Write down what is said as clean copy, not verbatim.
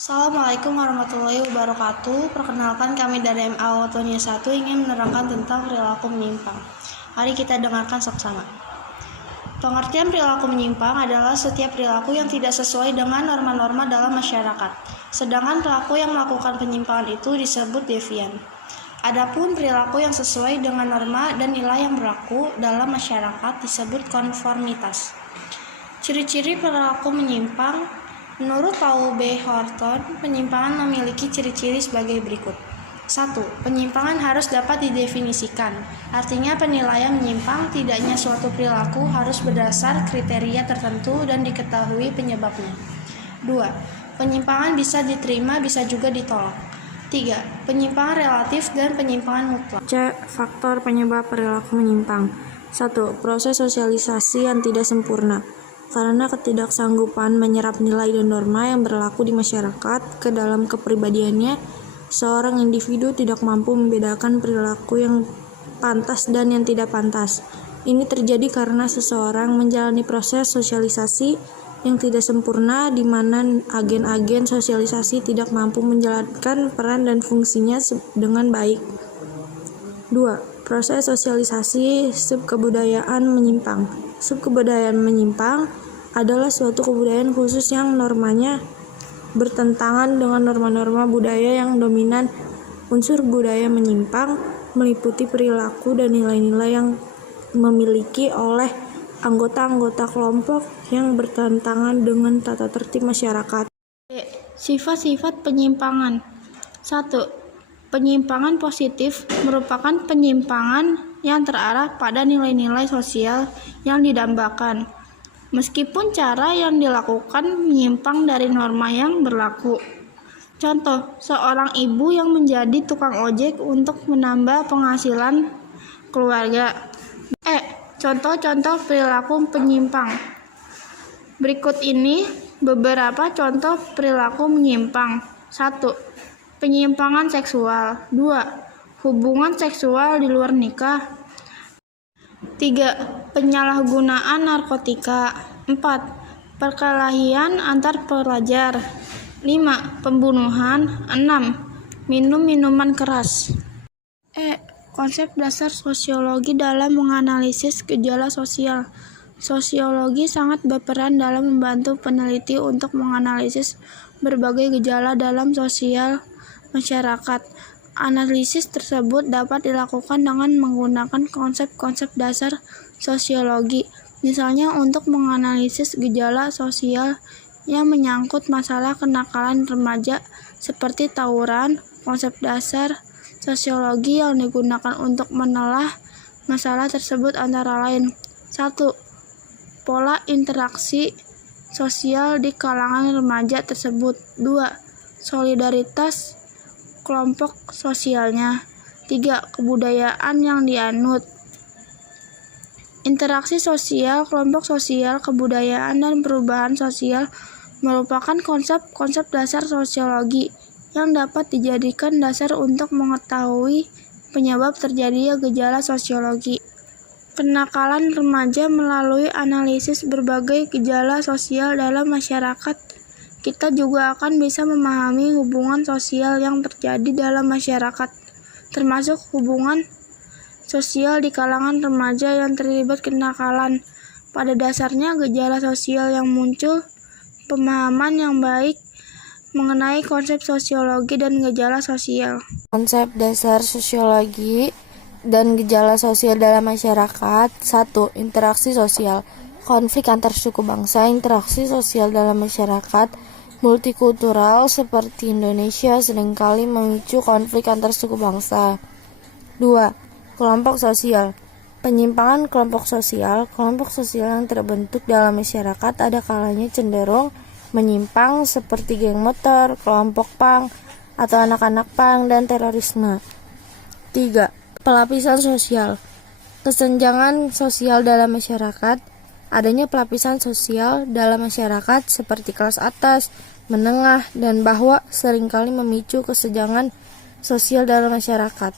Assalamualaikum warahmatullahi wabarakatuh. Perkenalkan, kami dari MA Watonia 1 ingin menerangkan tentang perilaku menyimpang. Mari kita dengarkan sama-sama. Pengertian perilaku menyimpang adalah setiap perilaku yang tidak sesuai dengan norma-norma dalam masyarakat. Sedangkan pelaku yang melakukan penyimpangan itu disebut devian. Adapun perilaku yang sesuai dengan norma dan nilai yang berlaku dalam masyarakat disebut konformitas. Ciri-ciri perilaku menyimpang. Menurut Paul B. Horton, penyimpangan memiliki ciri-ciri sebagai berikut. 1. Penyimpangan harus dapat didefinisikan. Artinya penilaian menyimpang tidaknya suatu perilaku harus berdasar kriteria tertentu dan diketahui penyebabnya. 2. Penyimpangan bisa diterima, bisa juga ditolak. 3. Penyimpangan relatif dan penyimpangan mutlak. C. Faktor penyebab perilaku menyimpang. 1. Proses sosialisasi yang tidak sempurna. Karena ketidaksanggupan menyerap nilai dan norma yang berlaku di masyarakat ke dalam kepribadiannya, seorang individu tidak mampu membedakan perilaku yang pantas dan yang tidak pantas. Ini terjadi karena seseorang menjalani proses sosialisasi yang tidak sempurna, di mana agen-agen sosialisasi tidak mampu menjalankan peran dan fungsinya dengan baik. 2. Proses sosialisasi subkebudayaan menyimpang. Subkebudayaan menyimpang adalah suatu kebudayaan khusus yang normanya bertentangan dengan norma-norma budaya yang dominan. Unsur budaya menyimpang meliputi perilaku dan nilai-nilai yang memiliki oleh anggota-anggota kelompok yang bertentangan dengan tata tertib masyarakat. Sifat-sifat penyimpangan. 1. Penyimpangan positif merupakan penyimpangan yang terarah pada nilai-nilai sosial yang didambakan, meskipun cara yang dilakukan menyimpang dari norma yang berlaku. Contoh, seorang ibu yang menjadi tukang ojek untuk menambah penghasilan keluarga. Contoh-contoh perilaku penyimpang. Berikut ini beberapa contoh perilaku menyimpang. 1. Penyimpangan seksual. 2. Hubungan seksual di luar nikah. 3. Penyalahgunaan narkotika. 4. Perkelahian antar pelajar. 5. Pembunuhan. 6. Minum minuman keras. Konsep dasar sosiologi dalam menganalisis gejala sosial. Sosiologi sangat berperan dalam membantu peneliti untuk menganalisis berbagai gejala dalam sosial masyarakat. Analisis tersebut dapat dilakukan dengan menggunakan konsep-konsep dasar sosiologi, misalnya untuk menganalisis gejala sosial yang menyangkut masalah kenakalan remaja seperti tawuran. Konsep dasar sosiologi yang digunakan untuk menelah masalah tersebut antara lain: 1. Pola interaksi sosial di kalangan remaja tersebut. 2. Solidaritas kelompok sosialnya. 3. Kebudayaan yang dianut. Interaksi sosial, kelompok sosial, kebudayaan, dan perubahan sosial merupakan konsep-konsep dasar sosiologi yang dapat dijadikan dasar untuk mengetahui penyebab terjadinya gejala sosiologi. Kenakalan remaja. Melalui analisis berbagai gejala sosial dalam masyarakat, kita juga akan bisa memahami hubungan sosial yang terjadi dalam masyarakat, termasuk hubungan sosial di kalangan remaja yang terlibat kenakalan. Pada dasarnya, gejala sosial yang muncul, pemahaman yang baik mengenai konsep sosiologi dan gejala sosial. Konsep dasar sosiologi dan gejala sosial dalam masyarakat. 1. Interaksi sosial. Konflik antar suku bangsa. Interaksi sosial dalam masyarakat multikultural seperti Indonesia seringkali memicu konflik antar suku bangsa. 2. Kelompok sosial. Penyimpangan kelompok sosial. Kelompok sosial yang terbentuk dalam masyarakat ada kalanya cenderung menyimpang, seperti geng motor, kelompok punk, atau anak-anak punk, dan terorisme. 3. Pelapisan sosial. Kesenjangan sosial dalam masyarakat. Adanya pelapisan sosial dalam masyarakat seperti kelas atas, menengah, dan bawah seringkali memicu kesenjangan sosial dalam masyarakat.